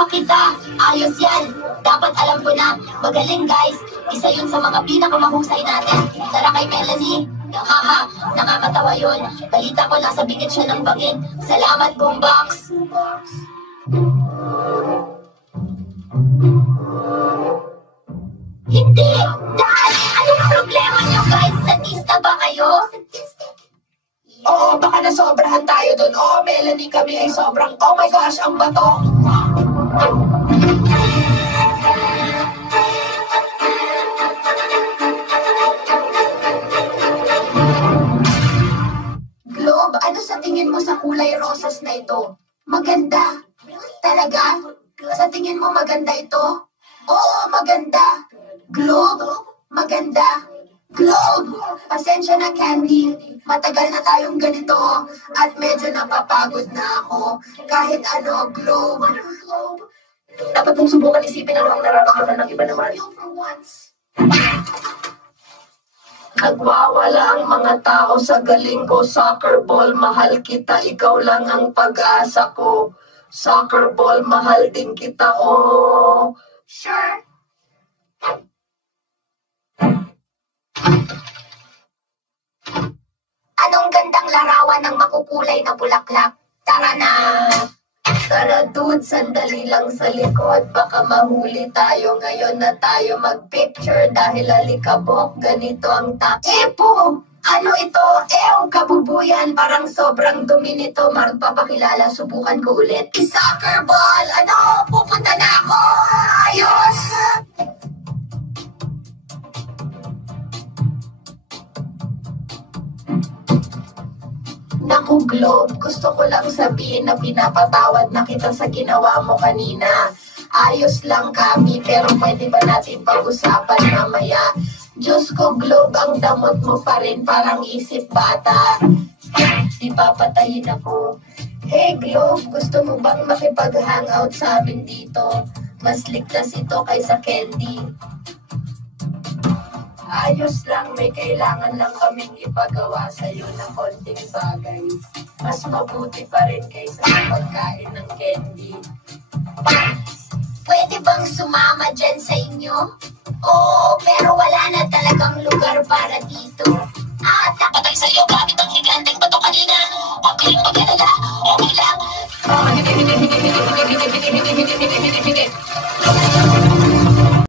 Nakuha kita. Ayos yan. Dapat alam ko na. Magaling guys. Isa yun sa mga pinakamahusay natin. Tara kay Melanie. Haha, nakakatawa yun. Balita ko nasa bingit siya ng bangin. Salamat, Boombox. Hindi! Dahil anong problema niyo guys? Sadista ba kayo? Oo, baka nasobrahan tayo dun. Oo, Melanie, kami ay sobrang, oh my gosh, ang bato. Globe, ano sa tingin mo sa kulay rosas na ito? Maganda. Talaga? Sa tingin mo maganda ito? Oo, maganda. Globe, maganda. Globe, pasensya na Candy. Matagal na tayong ganito at medyo napapagod na ako. Kahit ano, Globe. Dapat mong subukan isipin ano ang nararamdaman ng iba naman. Nagwawala ang mga tao sa galing ko. Soccer ball, mahal kita. Ikaw lang ang pag-asa ko. Soccer ball, mahal din kita. Oh, Sure. Anong gandang larawan ng makukulay na bulaklak? Tara na! tara dude, sandali lang sa likod. Baka mahuli tayo ngayon na tayo mag-picture dahil alikabok, ganito ang Epo! Ano ito? Kabubuyan. Parang sobrang dumi nito. Magpapakilala, subukan ko ulit. Soccer ball! Ano? Pupunta na ako! Ayos! Naku, Globe, gusto ko lang sabihin na pinapatawad na kita sa ginawa mo kanina. Ayos lang kami, pero pwede ba natin pag-usapan mamaya? Diyos ko, Globe, ang damot mo pa rin, parang isip bata. Di papatayin ako. Hey, Globe, gusto mo bang makipag-hangout sa amin dito? Mas ligtas ito kaysa candy. Ayos lang, may kailangan lang kaming ipagawa sa'yo na konting bagay. Mas mabuti pa rin kaysa sa pagkain ng candy. Pwede bang sumama dyan sa inyo? Oo, pero wala na talagang lugar para dito.